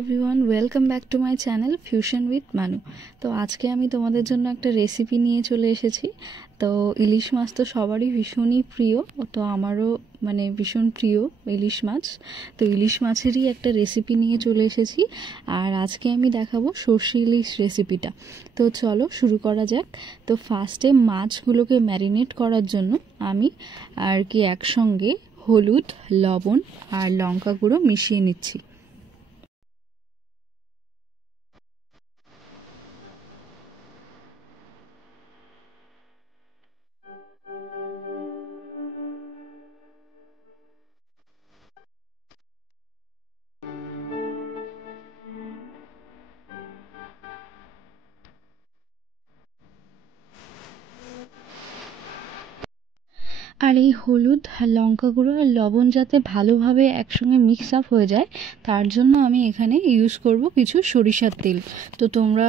Everyone, welcome back to my channel fusion with মানু। তো আজকে আমি তোমাদের জন্য একটা রেসিপি নিয়ে চলে এসেছি। তো ইলিশ মাছ তো সবারই ভীষণই প্রিয়, তো আমারও ভীষণ প্রিয় ইলিশ মাছ। তো ইলিশ মাছেরই একটা রেসিপি নিয়ে চলে এসেছি, আর আজকে আমি দেখাবো সর্ষে ইলিশ রেসিপিটা। তো চলো শুরু করা যাক। তো ফার্স্টে মাছগুলোকে ম্যারিনেট করার জন্য আমি একসঙ্গে হলুদ, লবণ আর লঙ্কা গুঁড়ো মিশিয়ে নিচ্ছি। আর এই হলুদ, লঙ্কা গুঁড়ো আর লবণ যাতে ভালোভাবে একসঙ্গে মিক্স আপ হয়ে যায়, তার জন্য আমি এখানে ইউজ করব কিছু সরিষার তেল। তো তোমরা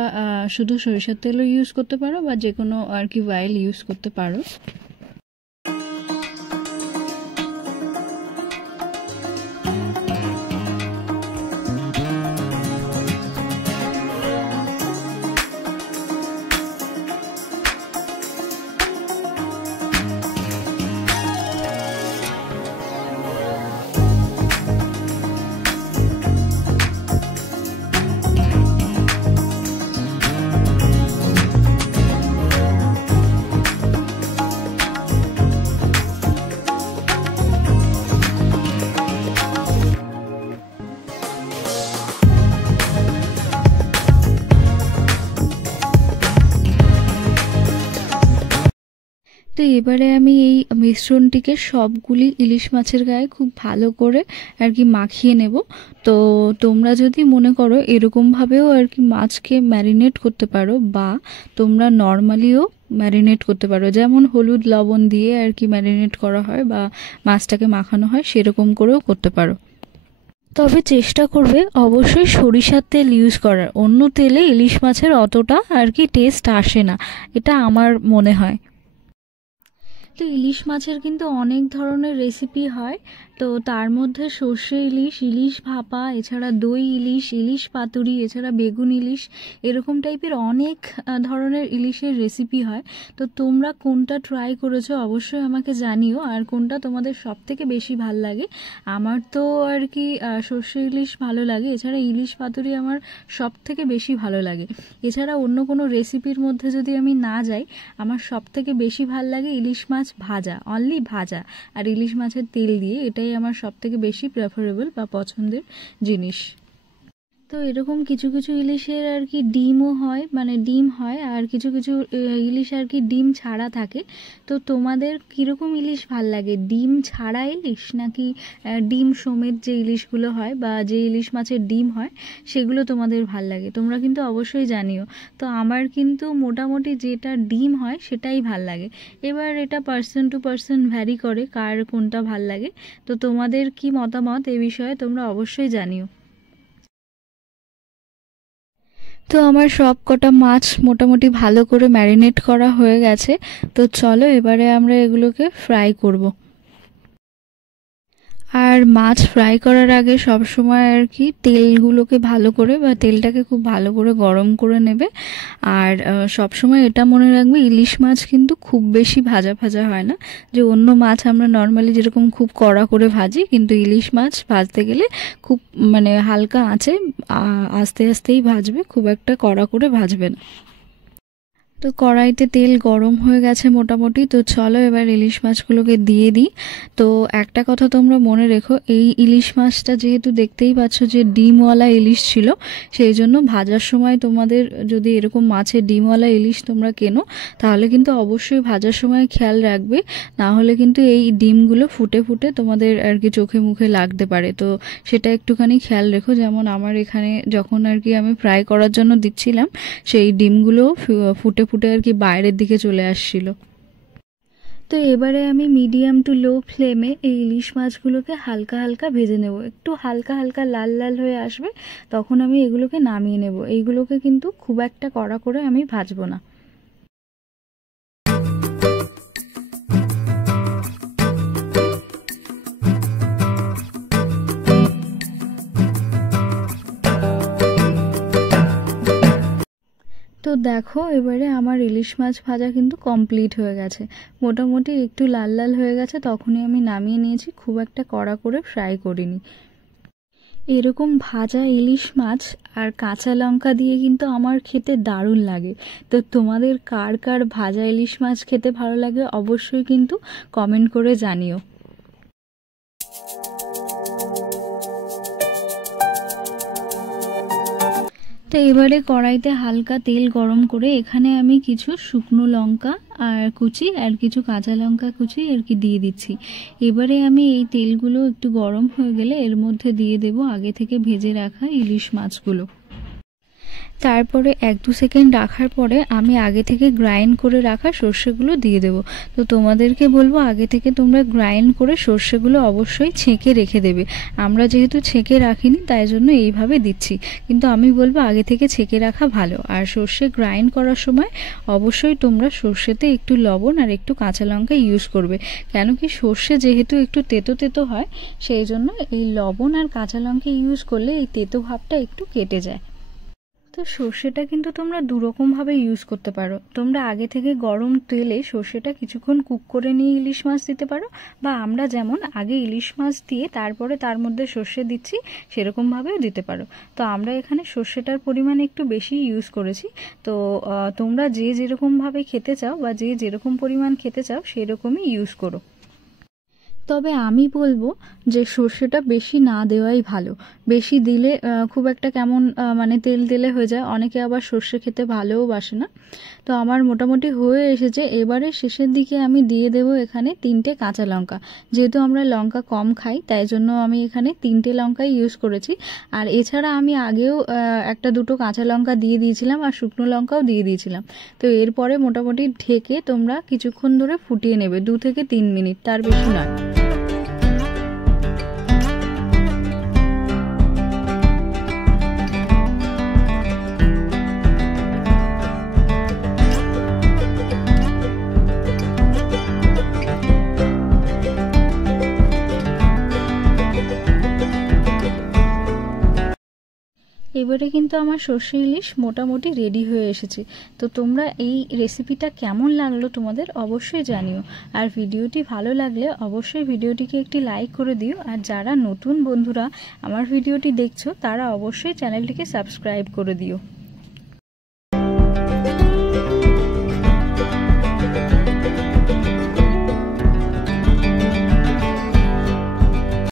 শুধু সরিষার তেলও ইউজ করতে পারো বা যে কোনো অয়েল ইউজ করতে পারো। তো এবারে আমি এই মিশ্রণটিকে সবগুলি ইলিশ মাছের গায়ে খুব ভালো করে মাখিয়ে নেব। তো তোমরা যদি মনে করো এরকমভাবেও মাছকে ম্যারিনেট করতে পারো, বা তোমরা নর্মালিও ম্যারিনেট করতে পারো, যেমন হলুদ লবণ দিয়ে ম্যারিনেট করা হয় বা মাছটাকে মাখানো হয়, সেরকম করেও করতে পারো। তবে চেষ্টা করবে অবশ্যই সরিষার তেল ইউজ করার, অন্য তেলে ইলিশ মাছের অতটা টেস্ট আসে না, এটা আমার মনে হয়। তো ইলিশ মাছের কিন্তু অনেক ধরনের রেসিপি হয়। তো তার মধ্যে সর্ষে ইলিশ, ইলিশ ভাপা, এছাড়া দই ইলিশ, ইলিশ পাতুরি, এছাড়া বেগুন ইলিশ, এরকম টাইপের অনেক ধরনের ইলিশের রেসিপি হয়। তো তোমরা কোনটা ট্রাই করেছো অবশ্যই আমাকে জানিও, আর কোনটা তোমাদের সব থেকে বেশি ভাল লাগে। আমার তো সর্ষে ইলিশ ভালো লাগে, এছাড়া ইলিশ পাতুরি আমার সব থেকে বেশি ভালো লাগে। এছাড়া অন্য কোনো রেসিপির মধ্যে যদি আমি না যাই, আমার সব থেকে বেশি ভাল লাগে ইলিশ মাছ ভাজা, অনলি ভাজা, আর ইলিশ মাছের তেল দিয়ে, এটাই আমার সব থেকে বেশি প্রেফারেবল বা পছন্দের জিনিস। তো এরকম কিছু কিছু ইলিশের ডিমও হয়, ডিম হয়, আর কিছু কিছু ইলিশ ডিম ছাড়া থাকে। তো তোমাদের কীরকম ইলিশ ভাল লাগে, ডিম ছাড়া ইলিশ নাকি ডিম সমেত যে ইলিশগুলো হয় বা যে ইলিশ মাছের ডিম হয় সেগুলো তোমাদের ভাল লাগে? তোমরা কিন্তু অবশ্যই জানিও। তো আমার কিন্তু মোটামুটি যেটা ডিম হয় সেটাই ভাল লাগে। এবার এটা পার্সন টু পার্সন ভ্যারি করে কার কোনটা ভাল লাগে। তো তোমাদের কি মতামত এ বিষয়ে তোমরা অবশ্যই জানিও। তো আমার সব কটা মাছ মোটামুটি ভালো করে ম্যারিনেট করা হয়ে গেছে। তো চলো এবারে আমরা এগুলোকে ফ্রাই করব। আর মাছ ফ্রাই করার আগে সব সময় তেলগুলোকে ভালো করে বা তেলটাকে খুব ভালো করে গরম করে নেবে। আর সব সময় এটা মনে রাখবে, ইলিশ মাছ কিন্তু খুব বেশি ভাজা ভাজা হয় না। যে অন্য মাছ আমরা নর্মালি যেরকম খুব কড়া করে ভাজি, কিন্তু ইলিশ মাছ ভাজতে গেলে খুব হালকা আঁচে আস্তে আস্তেই ভাজবে, খুব একটা কড়া করে ভাজবে না। তো কড়াইতে তেল গরম হয়ে গেছে মোটামুটি। তো চলো এবার ইলিশ মাছগুলোকে দিয়ে দিই। তো একটা কথা তোমরা মনে রেখো, এই ইলিশ মাছটা যেহেতু দেখতেই পাচ্ছ যে ডিমওয়ালা ইলিশ ছিল, সেই জন্য ভাজার সময় তোমাদের যদি এরকম মাছের ডিমওয়ালা ইলিশ তোমরা কেনো, তাহলে কিন্তু অবশ্যই ভাজার সময় খেয়াল রাখবে, না হলে কিন্তু এই ডিমগুলো ফুটে ফুটে তোমাদের চোখে মুখে লাগতে পারে। তো সেটা একটুখানি খেয়াল রেখো। যেমন আমার এখানে যখন আমি ফ্রাই করার জন্য দিচ্ছিলাম, সেই ডিমগুলো ফুটে ফুটে বাইরের দিকে চলে আসছিল। তো এবারে আমি মিডিয়াম টু লো ফ্লেমে এই ইলিশ মাছগুলোকে হালকা হালকা ভেজে নেব। একটু হালকা হালকা লাল লাল হয়ে আসবে, তখন আমি এগুলোকে নামিয়ে নেব। এইগুলোকে কিন্তু খুব একটা কড়া করে আমি ভাজবো না। তো দেখো এবারে আমার ইলিশ মাছ ভাজা কিন্তু কমপ্লিট হয়ে গেছে, মোটামুটি একটু লাল লাল হয়ে গেছে, তখনই আমি নামিয়ে নিয়েছি। খুব একটা কড়া করে ফ্রাই করিনি। এরকম ভাজা ইলিশ মাছ আর কাঁচা লঙ্কা দিয়ে কিন্তু আমার খেতে দারুণ লাগে। তো তোমাদের কার কার ভাজা ইলিশ মাছ খেতে ভালো লাগে অবশ্যই কিন্তু কমেন্ট করে জানিও। তো এবারে কড়াইতে হালকা তেল গরম করে এখানে আমি কিছু শুকনো লঙ্কা আর কুচি আর কিছু কাঁচা লঙ্কা কুচি আর কি দিয়ে দিচ্ছি। এবারে আমি এই তেলগুলো একটু গরম হয়ে গেলে এর মধ্যে দিয়ে দেব আগে থেকে ভেজে রাখা ইলিশ মাছগুলো। তারপরে 1-2 সেকেন্ড রাখার পরে আমি আগে থেকে গ্রাইন্ড করে রাখা সর্ষেগুলো দিয়ে দেব। তো তোমাদেরকে বলবো আগে থেকে তোমরা গ্রাইন্ড করে সর্ষেগুলো অবশ্যই ছেঁকে রেখে দেবে। আমরা যেহেতু ছেঁকে রাখিনি তাই জন্য এইভাবে দিচ্ছি, কিন্তু আমি বলবো আগে থেকে ছেঁকে রাখা ভালো। আর সর্ষে গ্রাইন্ড করার সময় অবশ্যই তোমরা সর্ষেতে একটু লবণ আর একটু কাঁচা লঙ্কা ইউজ করবে, কেন কি সর্ষে যেহেতু একটু তেতো তেতো হয়, সেই জন্য এই লবণ আর কাঁচা লঙ্কা ইউজ করলে এই তেতো ভাবটা একটু কেটে যায়। তো সর্ষেটা কিন্তু তোমরা দুরকমভাবে ইউজ করতে পারো। তোমরা আগে থেকে গরম তেলে সর্ষেটা কিছুক্ষণ কুক করে নিয়ে ইলিশ মাছ দিতে পারো, বা আমরা যেমন আগে ইলিশ মাছ দিয়ে তারপরে তার মধ্যে সর্ষে দিচ্ছি সেরকমভাবেও দিতে পারো। তো আমরা এখানে সর্ষেটার পরিমাণ একটু বেশি ইউজ করেছি। তো তোমরা যে যেরকমভাবে খেতে চাও বা যে যেরকম পরিমাণ খেতে চাও সেরকমই ইউজ করো। তবে আমি বলবো যে সর্ষেটা বেশি না দেওয়াই ভালো। বেশি দিলে খুব একটা কেমন মানে তেল তেলে হয়ে যায়, অনেকে আবার সর্ষে খেতে ভালোও বাসে না। তো আমার মোটামুটি হয়ে এসেছে। এবারে শেষের দিকে আমি দিয়ে দেব এখানে 3টে কাঁচা লঙ্কা। যেহেতু আমরা লঙ্কা কম খাই তাই জন্য আমি এখানে 3টে লঙ্কাই ইউজ করেছি। আর এছাড়া আমি আগেও 1-2টো কাঁচা লঙ্কা দিয়ে দিয়েছিলাম আর শুকনো লঙ্কাও দিয়ে দিয়েছিলাম। তো এরপরে মোটামুটি ঢেকে তোমরা কিছুক্ষণ ধরে ফুটিয়ে নেবে, 2 থেকে 3 মিনিট, তার বেশি নয়। এবারে কিন্তু আমার সর্ষে ইলিশ মোটামুটি রেডি হয়ে এসেছে। তো তোমরা এই রেসিপিটা কেমন লাগলো তোমাদের অবশ্যই জানিও। আর ভিডিওটি ভালো লাগলে অবশ্যই ভিডিওটিকে একটি লাইক করে দিও। আর যারা নতুন বন্ধুরা আমার ভিডিওটি দেখছো তারা অবশ্যই চ্যানেলটিকে সাবস্ক্রাইব করে দিও।